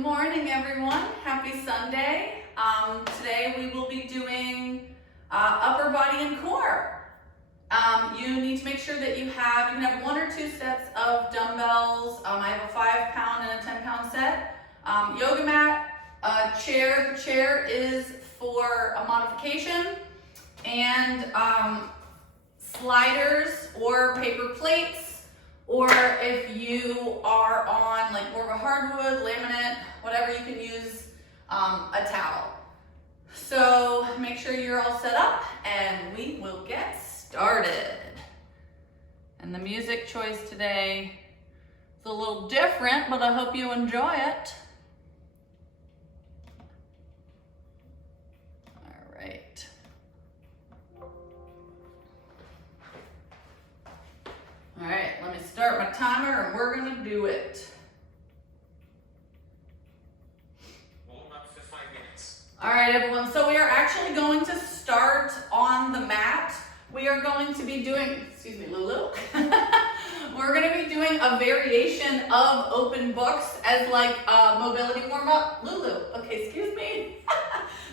morning, everyone. Happy Sunday. Today we will be doing upper body and core. You need to make sure that you can have 1 or 2 sets of dumbbells. I have a 5-pound and a 10-pound set. Yoga mat, chair. The chair is for a modification, and sliders or paper plates. Or if you are on like more of a hardwood, laminate, whatever, you can use a towel. So make sure you're all set up and we will get started. And the music choice today is a little different, but I hope you enjoy it. All right. All right, let me start my timer and we're gonna do it. Warm up for 5 minutes. All right, everyone, so we are actually going to start on the mat. We are going to be doing, excuse me, Lulu. We're gonna be doing a variation of open books as like a mobility warm up. Lulu, okay, excuse me.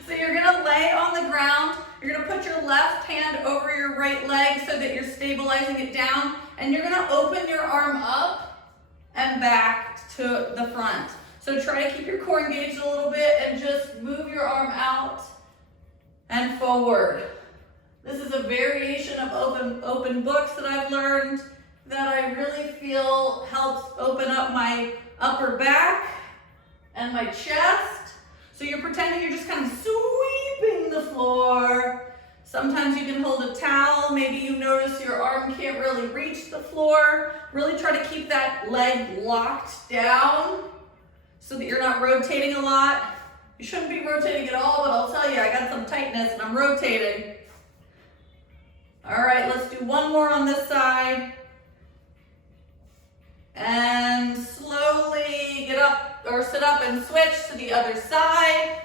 So you're gonna lay on the ground. You're gonna put your left hand over your right leg so that you're stabilizing it down. And you're gonna open your arm up and back to the front. So try to keep your core engaged a little bit and just move your arm out and forward. This is a variation of open books that I've learned that I really feel helps open up my upper back and my chest. So you're pretending you're just kind of sweeping the floor. Sometimes you can hold a towel. Maybe you notice your arm can't really reach the floor. Really try to keep that leg locked down so that you're not rotating a lot. You shouldn't be rotating at all, but I'll tell you, I got some tightness and I'm rotating. All right, let's do one more on this side. And slowly get up or sit up and switch to the other side.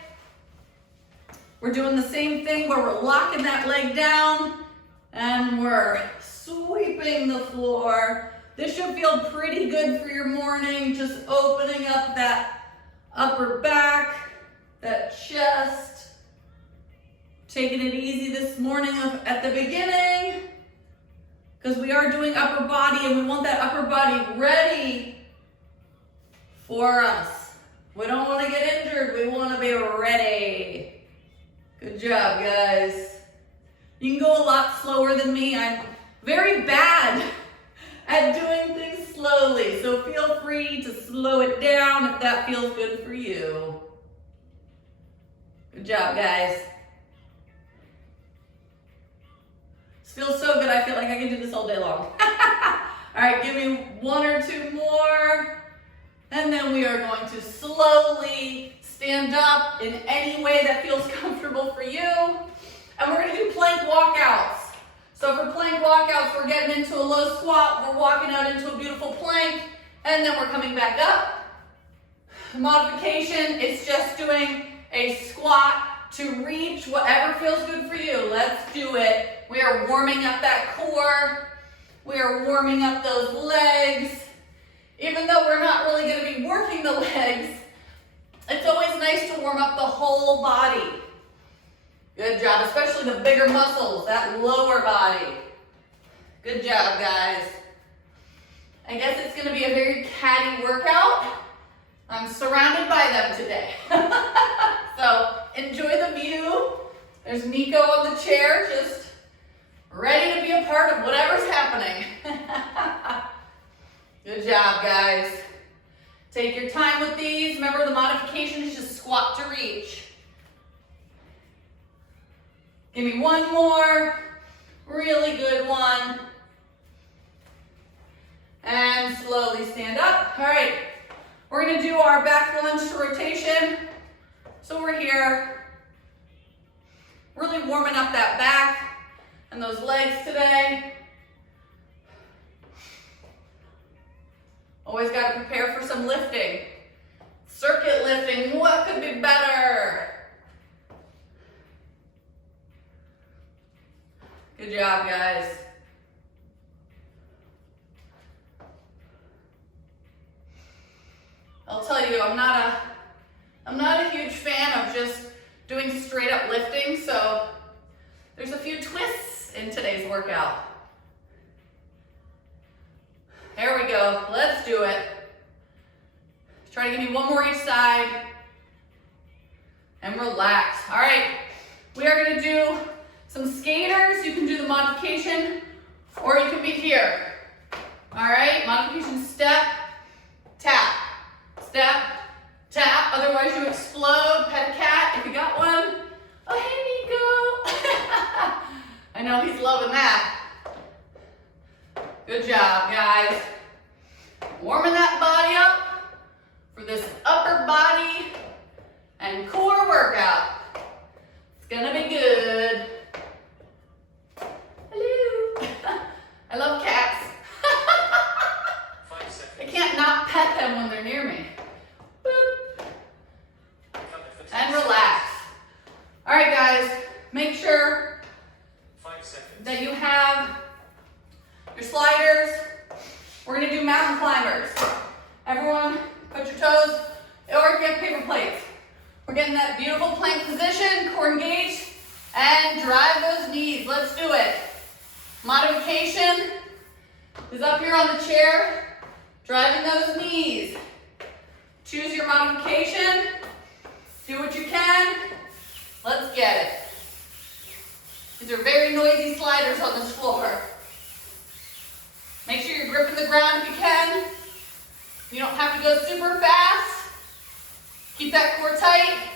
We're doing the same thing where we're locking that leg down and we're sweeping the floor. This should feel pretty good for your morning, just opening up that upper back, that chest. Taking it easy this morning at the beginning because we are doing upper body and we want that upper body ready for us. We don't want to get injured, we want to be ready. Good job, guys. You can go a lot slower than me. I'm very bad at doing things slowly, so feel free to slow it down if that feels good for you. Good job, guys. This feels so good, I feel like I can do this all day long. All right, give me 1 or 2 more, and then we are going to slowly stand up in any way that feels comfortable for you. And we're gonna do plank walkouts. So for plank walkouts, we're getting into a low squat, we're walking out into a beautiful plank, and then we're coming back up. Modification is just doing a squat to reach whatever feels good for you. Let's do it. We are warming up that core. We are warming up those legs. Even though we're not really gonna be working the legs, it's always nice to warm up the whole body. Good job, especially the bigger muscles, that lower body. Good job, guys. I guess it's gonna be a very catty workout. I'm surrounded by them today. So enjoy the view. There's Nico on the chair, just ready to be a part of whatever's happening. Good job, guys. Take your time with these. Remember, the modification is just squat to reach. Give me 1 more. Really good one. And slowly stand up. All right, we're gonna do our back lunge to rotation. So we're here, really warming up that back and those legs today. Always got to prepare for some lifting. Circuit lifting, what could be better? Good job, guys. I'll tell you, I'm not I'm not a huge fan of just doing straight up lifting, so there's a few twists in today's workout. There we go, let's do it. Try to give me one more each side. And relax. All right, we are gonna do some skaters. You can do the modification, or you can be here. All right, modification, step, tap, step, tap. Otherwise you explode, pet a cat if you got one. Oh, hey, Nico. I know he's loving that. Good job, guys. Warming that body up for this upper body and core workout. It's gonna be good. Hello. I love cats. 5 seconds. I can't not pet them when they're near me. Boop. Recover for 10 And seconds. relax. All right, guys, make sure 5 seconds. that you have your sliders. We're gonna do mountain climbers. Everyone, put your toes, or if you have paper plates. We're getting that beautiful plank position, core engaged, and drive those knees. Let's do it. Modification is up here on the chair, driving those knees. Choose your modification. Do what you can. Let's get it. These are very noisy sliders on this floor. Make sure you're gripping the ground if you can. You don't have to go super fast. Keep that core tight.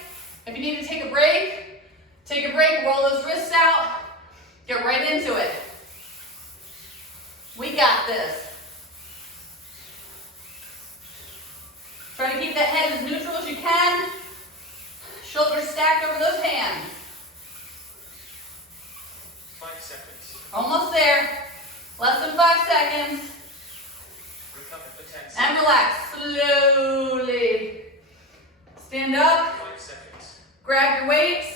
If you need to take a break, roll those wrists out, get right into it. We got this. Try to keep that head as neutral as you can. Shoulders stacked over those hands. 5 seconds. Almost there. Less than 5 seconds. Recover for 10 seconds. And relax slowly. Stand up. 5 seconds. Grab your weights.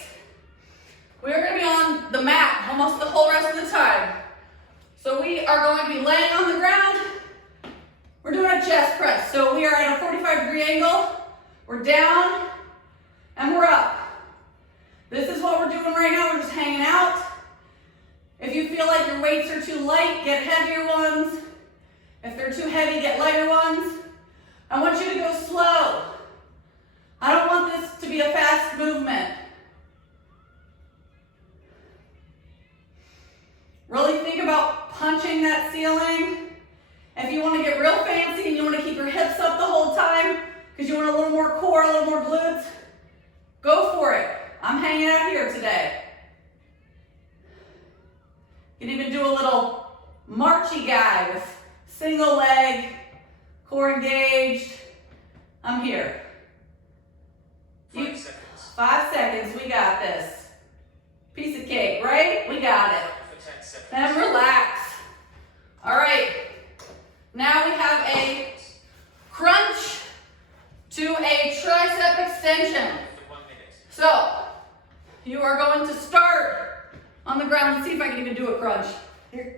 We're going to be on the mat almost the whole rest of the time. So we are going to be laying on the ground. We're doing a chest press. So we are at a 45-degree angle. We're down and we're up. This is what we're doing right now. We're just hanging out. If you feel like your weights are too light, get heavier ones. If they're too heavy, get lighter ones. I want you to go slow. I don't want this to be a fast movement. Really think about punching that ceiling. If you want to get real fancy and you want to keep your hips up the whole time because you want a little more core, a little more glutes, go for it. I'm hanging out here today. You can even do a little marchy guy with single leg, core engaged. I'm here. 5 seconds. 5 seconds, we got this. Piece of cake, right? We got it. Recover for 10 seconds. And relax. All right. Now we have a crunch to a tricep extension. For 1 minute. So, you are going to start on the ground. Let's see if I can even do a crunch.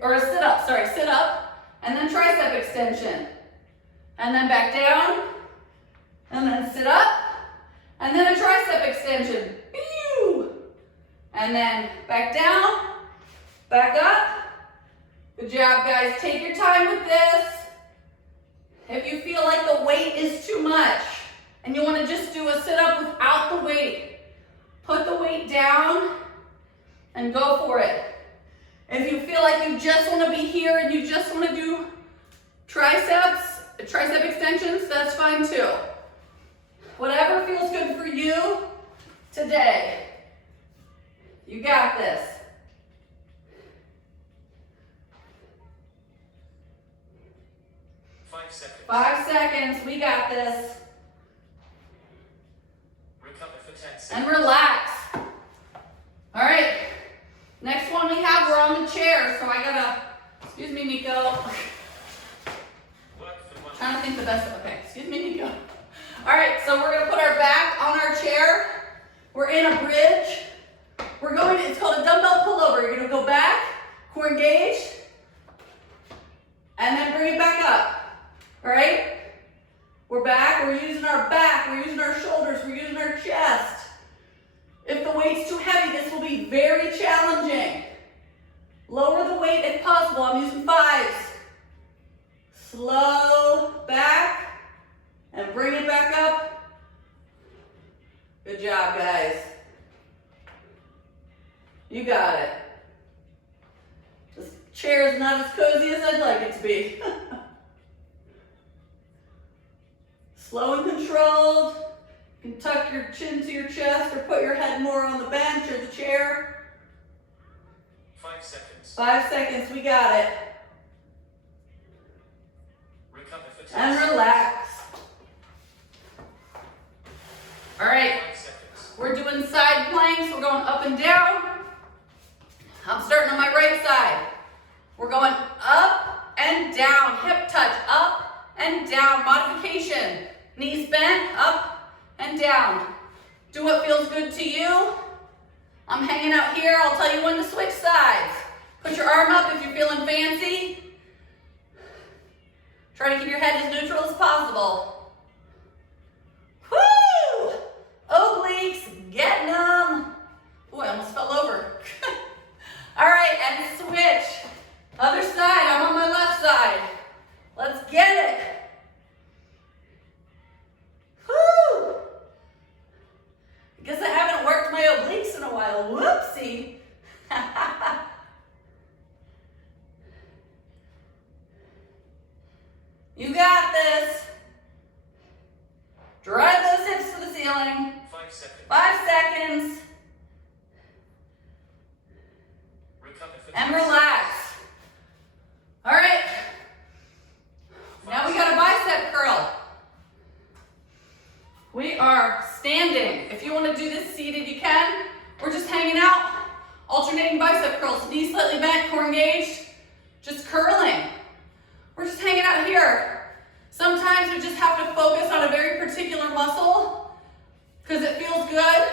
Or a sit-up, sorry, sit-up, and then tricep extension. And then back down, and then sit up, and then a tricep extension. Pew! And then back down, back up. Good job, guys. Take your time with this. If you feel like the weight is too much and you want to just do a sit-up without the weight, put the weight down and go for it. If you feel like you just want to be here and you just want to do tricep extensions, that's fine too. Whatever feels good for you today. You got this. 5 seconds. 5 seconds, we got this. Recover for 10 seconds. And relax. All right, next one we have, we're on the chair. So I gotta, excuse me, Nico. Work for 1 Trying to think the best, okay, excuse me, Nico. All right, so we're gonna put our back on our chair. We're in a bridge. We're going, it's called a dumbbell pullover. You're gonna go back, core engaged, and then bring it back up. All right? We're back, we're using our back back, we're using our shoulders, we're using our chest. If the weight's too heavy, this will be very challenging. Lower the weight if possible. I'm using 5s. Slow back and bring it back up. Good job, guys. You got it. This chair is not as cozy as I'd like it to be. Slow and controlled. You can tuck your chin to your chest or put your head more on the bench or the chair. 5 seconds. 5 seconds, we got it. Recover for 10 And seconds. relax. All right, 5 seconds. we're doing side planks. We're going up and down. I'm starting on my right side. We're going up and down, hip touch, up and down, modification. Knees bent, up and down. Do what feels good to you. I'm hanging out here. I'll tell you when to switch sides. Put your arm up if you're feeling fancy. Try to keep your head as neutral as possible. Woo! Obliques, getting them. Ooh, I almost fell over. All right, and switch. Other side, I'm on my left side. Let's get it. Woo! I guess I haven't worked my obliques in a while. Whoopsie. You got this. Drive those hips to the ceiling. 5 seconds. 5 seconds. Recover for And 10 relax. All right. Now we got a bicep curl. We are standing. If you want to do this seated, you can. We're just hanging out, alternating bicep curls. Knees slightly bent, core engaged, just curling. We're just hanging out here. Sometimes we just have to focus on a very particular muscle because it feels good,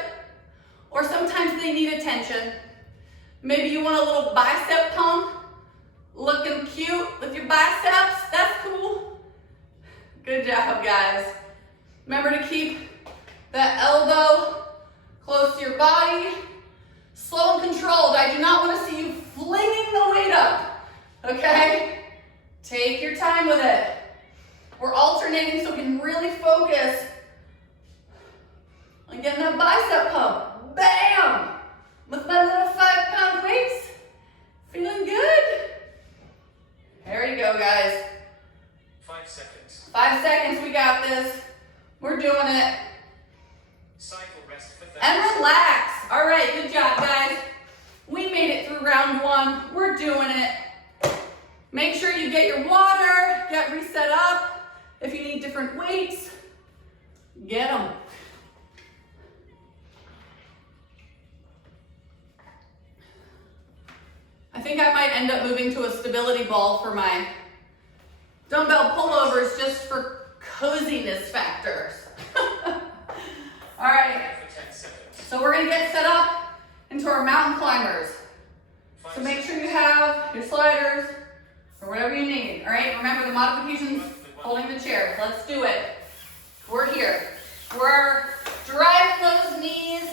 or sometimes they need attention. Maybe you want a little bicep pump, looking cute with your biceps. That's cool. Good job, guys. Remember to keep that elbow close to your body. Slow and controlled. I do not want to see you flinging the weight up, okay? Take your time with it. We're alternating so we can really focus on getting that bicep pump. Bam! With my little 5-pound weights. Feeling good? There you go, guys. 5 seconds. 5 seconds, we got this. We're doing it. Cycle rest for 30 And seconds. relax. All right, good job, guys. We made it through round 1. We're doing it. Make sure you get your water, get reset up. If you need different weights, get them. I think I might end up moving to a stability ball for my dumbbell pullovers just for coziness factors. All right, Recover for 10 seconds. so we're gonna get set up into our mountain climbers. 5 So make seconds. sure you have your sliders or whatever you need. All right, remember the modifications, holding the chair. Let's do it. We're here. We're driving those knees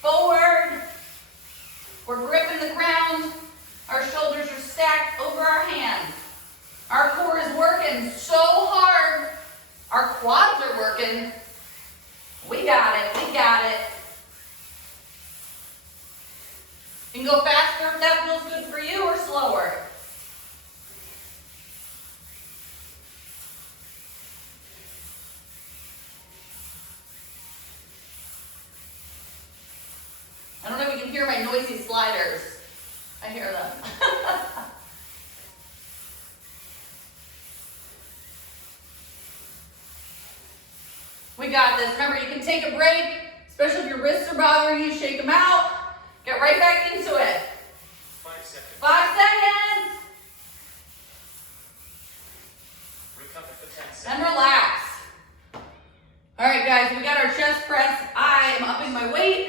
forward. We're gripping the ground. Our shoulders are stacked over our hands. Our core is working so hard. Our quads are working. We got it, we got it. You can go faster if that feels good for you, or slower. I don't know if you can hear my noisy sliders. I hear them. We got this. Remember, you can take a break, especially if your wrists are bothering you, shake them out. Get right back into it. 5 seconds. 5 seconds. Recover for 10 And seconds. relax. All right, guys, we got our chest press. I am upping my weight.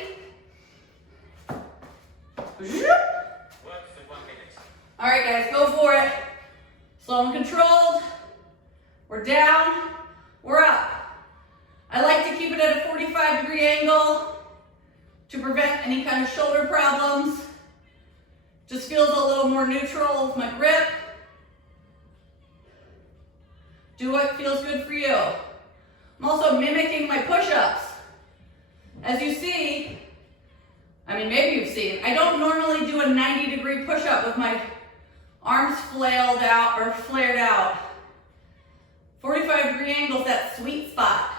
Zoop. Work for 1 minute. All right, guys, go for it. Slow and controlled. We're down. We're up. I like to keep any kind of shoulder problems. Just feels a little more neutral with my grip. Do what feels good for you. I'm also mimicking my push-ups. As you see, I mean, maybe you've seen, I don't normally do a 90-degree push-up with my arms flailed out or flared out. 45-degree angle's that sweet spot.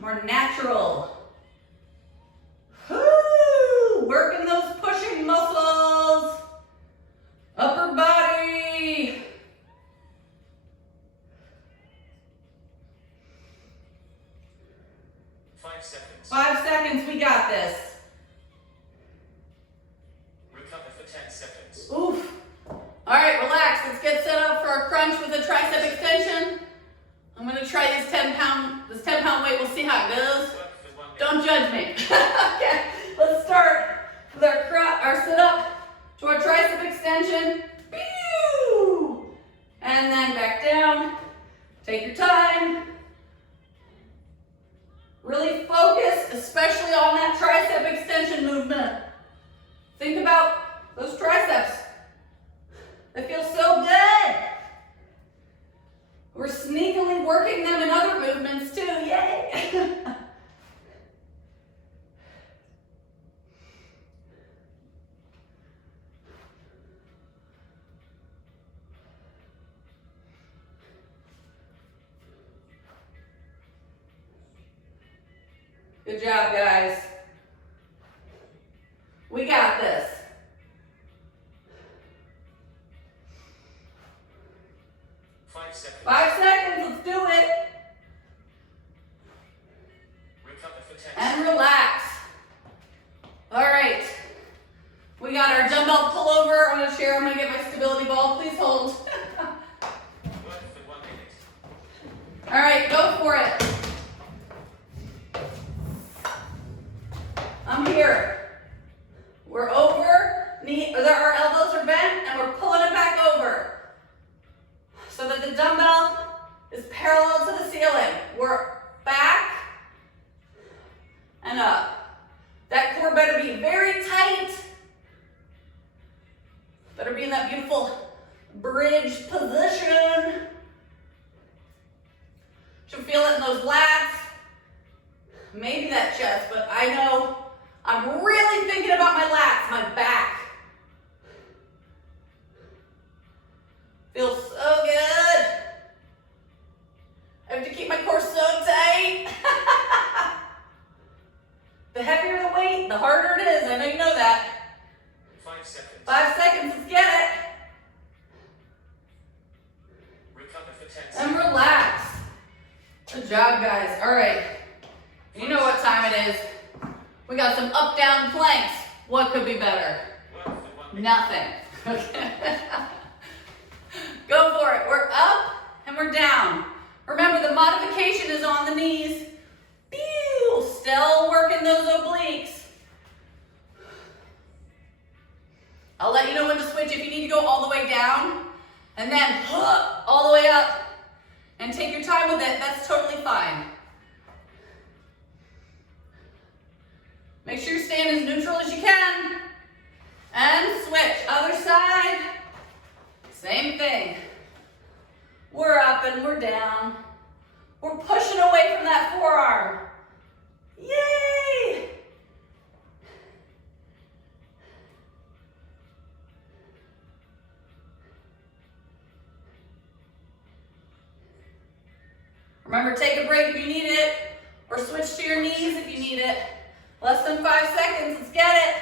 More natural. Woo! Working those pushing muscles. Upper body. Five seconds. 5 seconds, we got this. Recover for 10 seconds. Oof. All right, relax. Let's get set up for a crunch with a tricep extension. I'm gonna try this 10-pound weight. We'll see how it goes. Work for 1 minute. Don't judge me. Okay, let's start with our sit up to our tricep extension. Pew! And then back down. Take your time. Really focus, especially on that tricep extension movement. Think about those triceps. They feel so good. We're sneakily working them in other movements too, yay! Good job, guys. We got this. Five seconds. 5 seconds, let's do it. Recover for 10 And seconds. relax. All right. We got our dumbbell pullover on a chair. I'm gonna get my stability ball. Please hold. Work for 1 minute. All right, go for it. I'm here. We're over, our elbows are bent, and we're pulling it back over so that the dumbbell is parallel to the ceiling. We're back and up. That core better be very tight. Better be in that beautiful bridge position. Should feel it in those lats. Maybe that chest, but I know I'm really thinking about my lats, my back. Feels so good. I have to keep my core so tight. The heavier the weight, the harder it is. I know you know that. 5 seconds. 5 seconds, let's get it. Recover for 10 And seconds. relax. Good job, guys. All right. You know what time it is. We got some up-down planks. What could be better? Work for 1 minute. Nothing. Okay. Go for it. We're up and we're down. Remember, the modification is on the knees. Pew! Still working those obliques. I'll let you know when to switch if you need to go all the way down and then all the way up. And take your time with it. That's totally fine. Make sure you're staying as neutral as you can. And switch. Other side. Same thing. We're up and we're down. We're pushing away from that forearm. Yay! Remember, take a break if you need it, or switch to your knees if you need it. Less than 5 seconds, let's get it.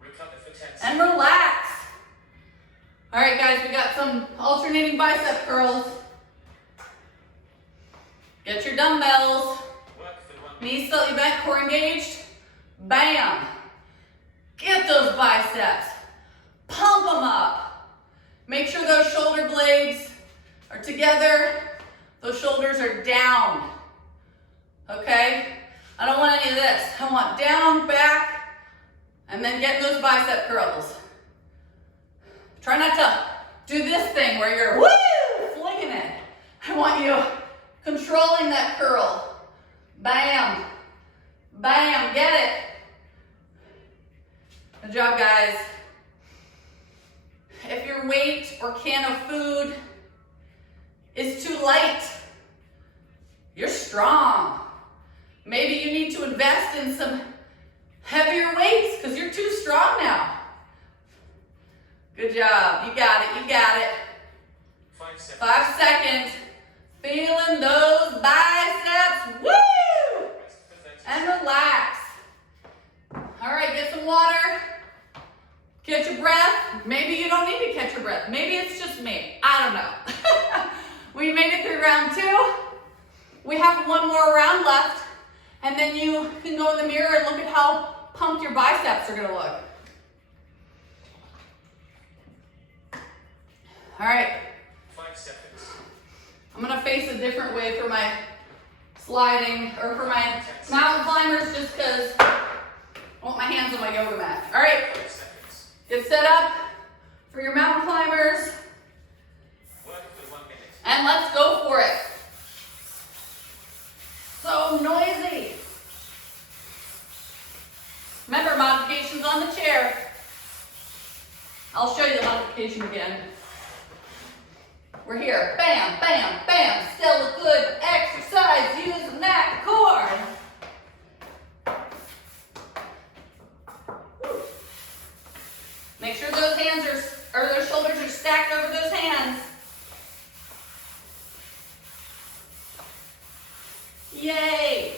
Recover for 10 seconds. And relax. All right, guys, we got some alternating bicep curls. Get your dumbbells. Work for 1 minute. Knees slightly bent, core engaged. Bam. Get those biceps. Pump them up. Make sure those shoulder blades are together. Those shoulders are down. Okay? I don't want any of this. I want down, back, and then get those bicep curls. Try not to do this thing where you're woo, flinging it. I want you controlling that curl. Bam, Bam, get it. Good job, guys. If your weight or can of food is too light, you're strong. Maybe you need to invest in some heavier weights because you're too strong now. Good job. You got it. You got it. 5 seconds. 5 seconds. Feeling those biceps. Woo! Rest for 30 And seconds. relax. All right, get some water. Catch your breath. Maybe you don't need to catch your breath. Maybe it's just me. I don't know. We made it through round 2. We have one more round left. And then you can go in the mirror and look at how pumped your biceps are gonna look. All right, 5 seconds. I'm gonna face a different way for my sliding, or for my mountain climbers, just because I want my hands on my yoga mat. All right, 5 seconds. get set up for your mountain climbers, Work for 1 minute. and let's go for it. So noisy. Remember, modifications on the chair. I'll show you the modification again. We're here. Bam, bam, bam. Still a good exercise using that core. Make sure those hands or those shoulders are stacked over those hands. Yay!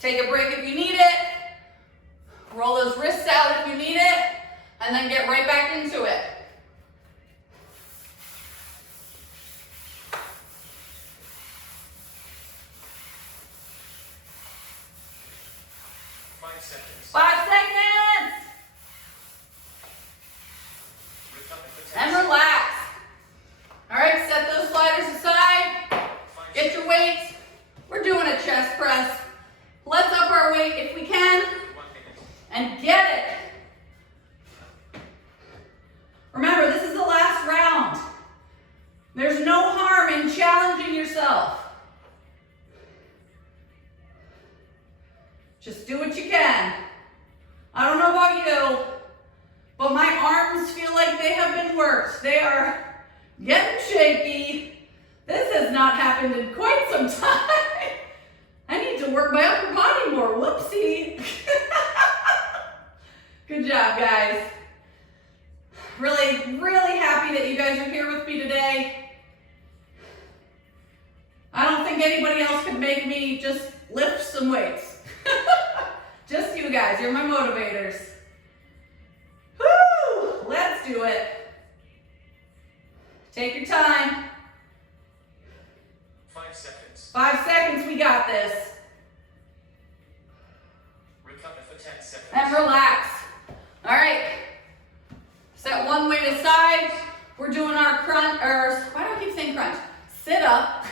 Take a break if you need it. Roll those wrists out if you need it. And then get right back into it. Five seconds. 5 seconds. Recover for 10 And seconds. relax. All right, set those sliders aside. 5 Get your weights. We're doing a chest press. Let's up our weight if we can 1 minute. and get it. Remember, this is the last round. There's no harm in challenging yourself. Just do what you can. I don't know about you, but my arms feel like they have been worked. They are getting shaky. This has not happened in quite some time. I need to work my upper body more. Whoopsie. Good job, guys. Really, really happy that you guys are here with me today. I don't think anybody else could make me just lift some weights. Just you guys, you're my motivators. Woo! Let's do it. Take your time. 5 seconds. 5 seconds, we got this. Recover for 10 seconds. And relax. All right. Set one weight aside. We're doing our crunch, or why do I keep saying crunch? Sit up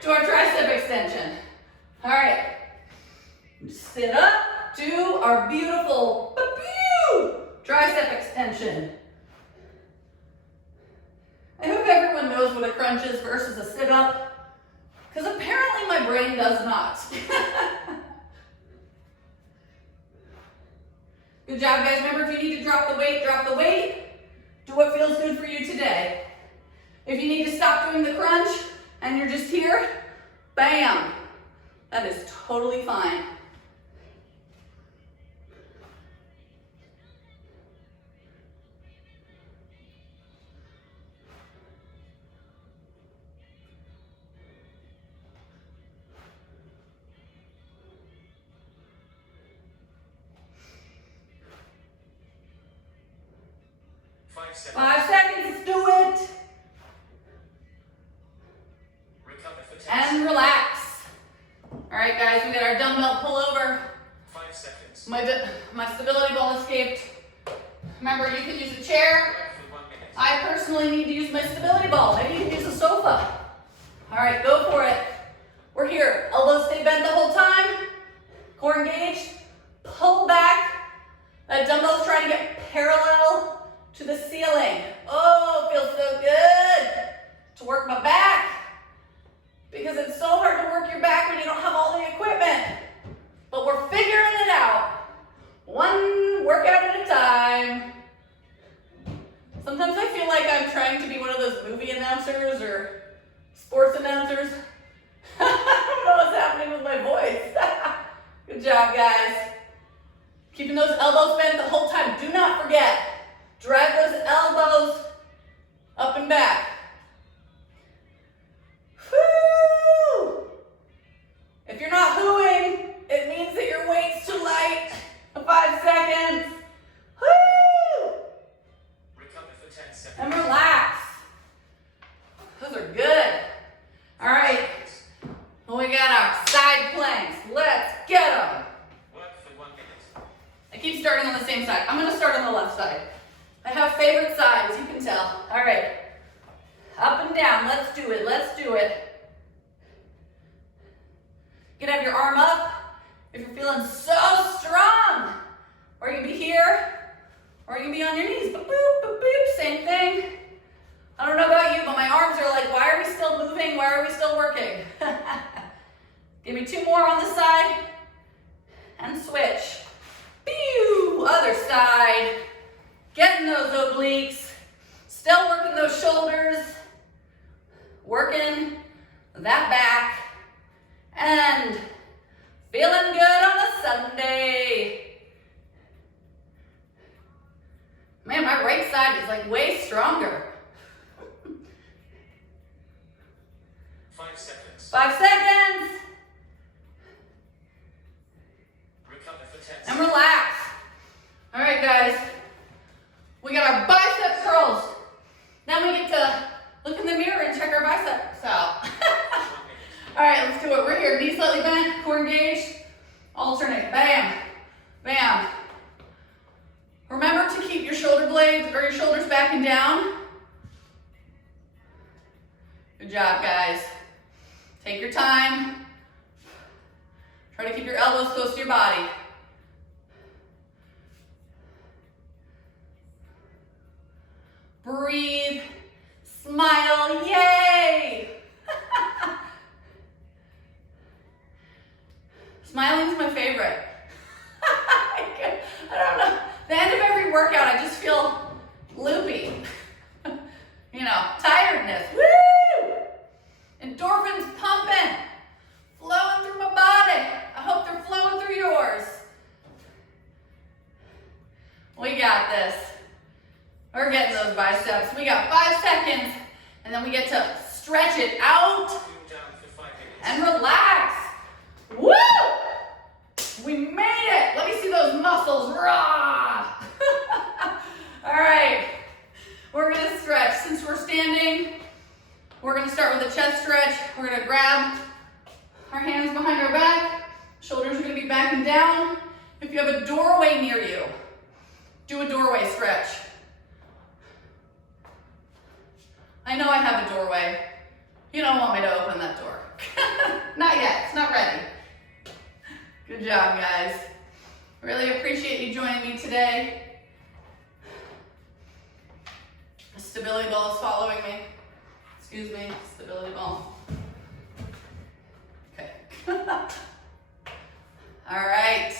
to our tricep extension. All right. Sit up, do our beautiful tricep extension. I hope everyone knows what a crunch is versus a sit up, because apparently my brain does not. Good job, guys. Remember, if you need to drop the weight, drop the weight. Do what feels good for you today. If you need to stop doing the crunch and you're just here, bam. That is totally fine. Five seconds. 5 seconds, let's do it. Recover for 10 And seconds. relax. All right, guys, we got our dumbbell pullover. 5 seconds. My stability ball escaped. Remember, you can use a chair. Work for 1 minute. I personally need to use my stability ball. Maybe you can use a sofa. All right, go for it. We're here. Elbows stay bent the whole time. Core engaged. Pull back. That dumbbell's trying to get parallel to the ceiling. Oh, it feels so good to work my back, because it's so hard to work your back you don't have all the equipment, but we're figuring it out. One workout at a time. Sometimes I feel like I'm trying to be one of those movie announcers or sports announcers. I don't know what's happening with my voice. Good job, guys. Keeping those elbows bent the whole time. Do not forget, drag those elbows up and back. Whoo! If you're not hooing, it means that your weight's too light. 5 seconds. Woo! Recover for 10 seconds. And relax. Those are good. All right. We got our side planks. Let's get them. Work for 1 minute. I keep starting on the same side. I'm going to start on the left side. I have favorite sides, you can tell. All right. Up and down. Let's do it. Let's do it. You can have your arm up if you're feeling so strong. Or you can be here, or you can be on your knees. Boop, boop, boop, boop. Same thing. I don't know about you, but my arms are like, why are we still moving? Why are we still working? Give me 2 more on the side. And switch. Pew! Other side. Getting those obliques. Still working those shoulders. Working that back. And feeling good on a Sunday. Man, my right side is like way stronger. 5 seconds. 5 seconds. Recover for 10 And seconds. relax. All right, guys. We got our bicep curls. Now we get to look in the mirror and check our biceps out. 1 minute. All right, let's do it. We're here. Knees slightly bent, core engaged. Alternate. Bam. Bam. Remember to keep your shoulder blades or your shoulders back and down. Good job, guys. Take your time. Try to keep your elbows close to your body. Breathe. Smile. Yay! Smiling's my favorite. I don't know. The end of every workout, I just feel loopy. You know, tiredness. Woo! Endorphins pumping, flowing through my body. I hope they're flowing through yours. We got this. We're getting those biceps. We got 5 seconds, and then we get to stretch it out Cool down for 5 minutes. and relax. Woo! We made it. Let me see those muscles. Rah! All right. We're going to stretch. Since we're standing, we're going to start with a chest stretch. We're going to grab our hands behind our back. Shoulders are going to be back and down. If you have a doorway near you, do a doorway stretch. I know I have a doorway. You don't want me to open that door. Not yet. It's not ready. Good job, guys. Really appreciate you joining me today. The stability ball is following me. Excuse me, stability ball. Okay. All right,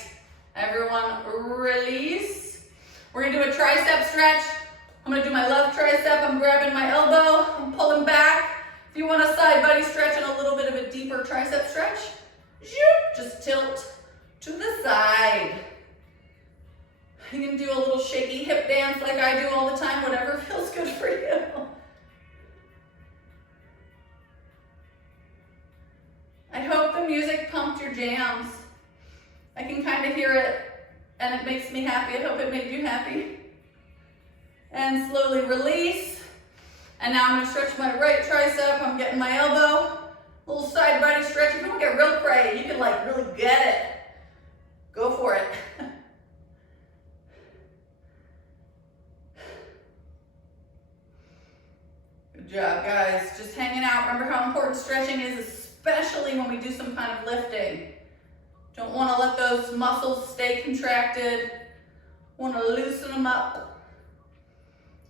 everyone release. We're gonna do a tricep stretch. I'm gonna do my left tricep. I'm grabbing my elbow. I'm pulling back. If you want a side body stretch and a little bit of a deeper tricep stretch, just tilt to the side. You can do a little shaky hip dance like I do all the time, whatever feels good for you. I hope the music pumped your jams. I can kind of hear it and it makes me happy. I hope it made you happy. And slowly release. And now I'm gonna stretch my right tricep. I'm getting my elbow. Little side body stretch. If you don't get real cray, you can like really get it. Go for it. Good job, guys. Just hanging out. Remember how important stretching is, especially when we do some kind of lifting. Don't want to let those muscles stay contracted. Want to loosen them up.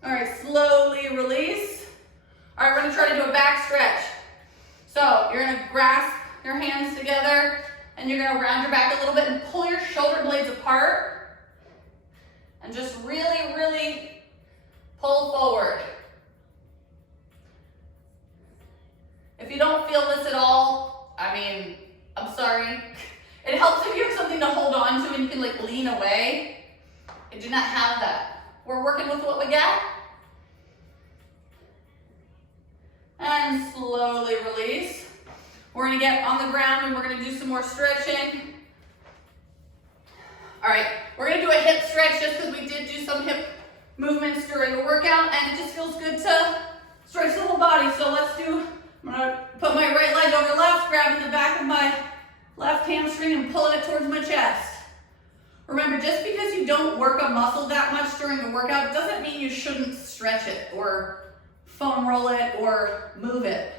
All right, slowly release. All right, we're going to try to do a back stretch. So you're going to grasp your hands together. And you're gonna round your back a little bit and pull your shoulder blades apart. And just really, really pull forward. If you don't feel this at all, I mean, I'm sorry. It helps if you have something to hold on to and you can like lean away. I do not have that. We're working with what we got. And slowly release. We're gonna get on the ground and we're gonna do some more stretching. All right, we're gonna do a hip stretch just because we did do some hip movements during the workout and it just feels good to stretch the whole body. So let's do, I'm gonna put my right leg over left, grabbing the back of my left hamstring and pulling it towards my chest. Remember, just because you don't work a muscle that much during the workout doesn't mean you shouldn't stretch it or foam roll it or move it.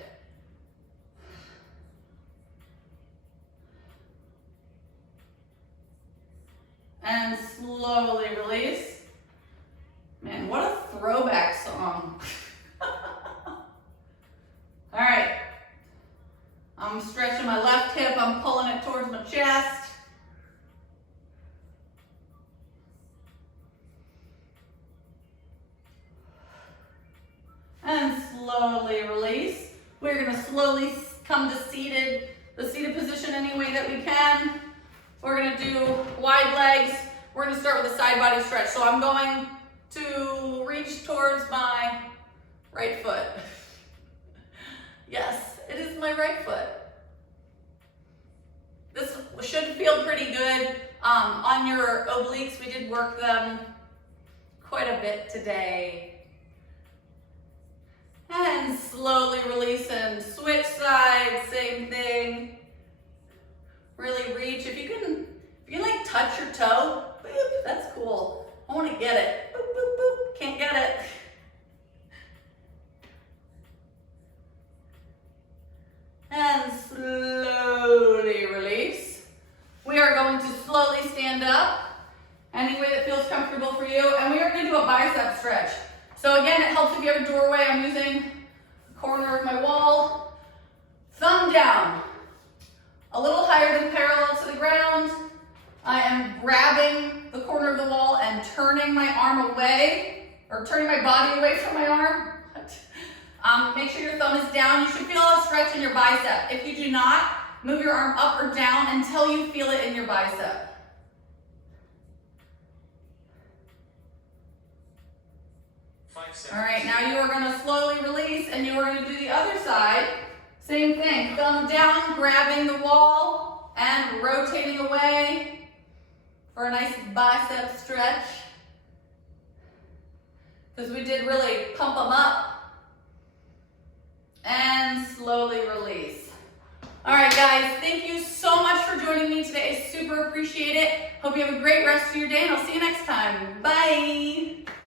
And slowly release. Man, what a throwback song. All right. I'm stretching my left hip, I'm pulling it towards my chest. And slowly release. We're gonna slowly come to the seated position any way that we can. We're gonna do wide legs. We're gonna start with a side body stretch. So I'm going to reach towards my right foot. Yes, it is my right foot. This should feel pretty good. On your obliques, we did work them quite a bit today. And slowly release and switch sides, same thing. Really reach. If you can like touch your toe, boop, that's cool. I want to get it. Boop, boop, boop. Can't get it. And slowly release. We are going to slowly stand up, any way that feels comfortable for you, and we are going to do a bicep stretch. So again, it helps if you have a doorway. I'm using the corner of my wall. Thumb down, a little higher than parallel to the ground. I am grabbing the corner of the wall and turning my arm away, or turning my body away from my arm. Make sure your thumb is down. You should feel a stretch in your bicep. If you do not, move your arm up or down until you feel it in your bicep. All right, now you are going to slowly release and you are going to do the other side. Same thing, thumb down, grabbing the wall and rotating away for a nice bicep stretch. Because we did really pump them up. And slowly release. All right, guys, thank you so much for joining me today. I super appreciate it. Hope you have a great rest of your day, and I'll see you next time. Bye.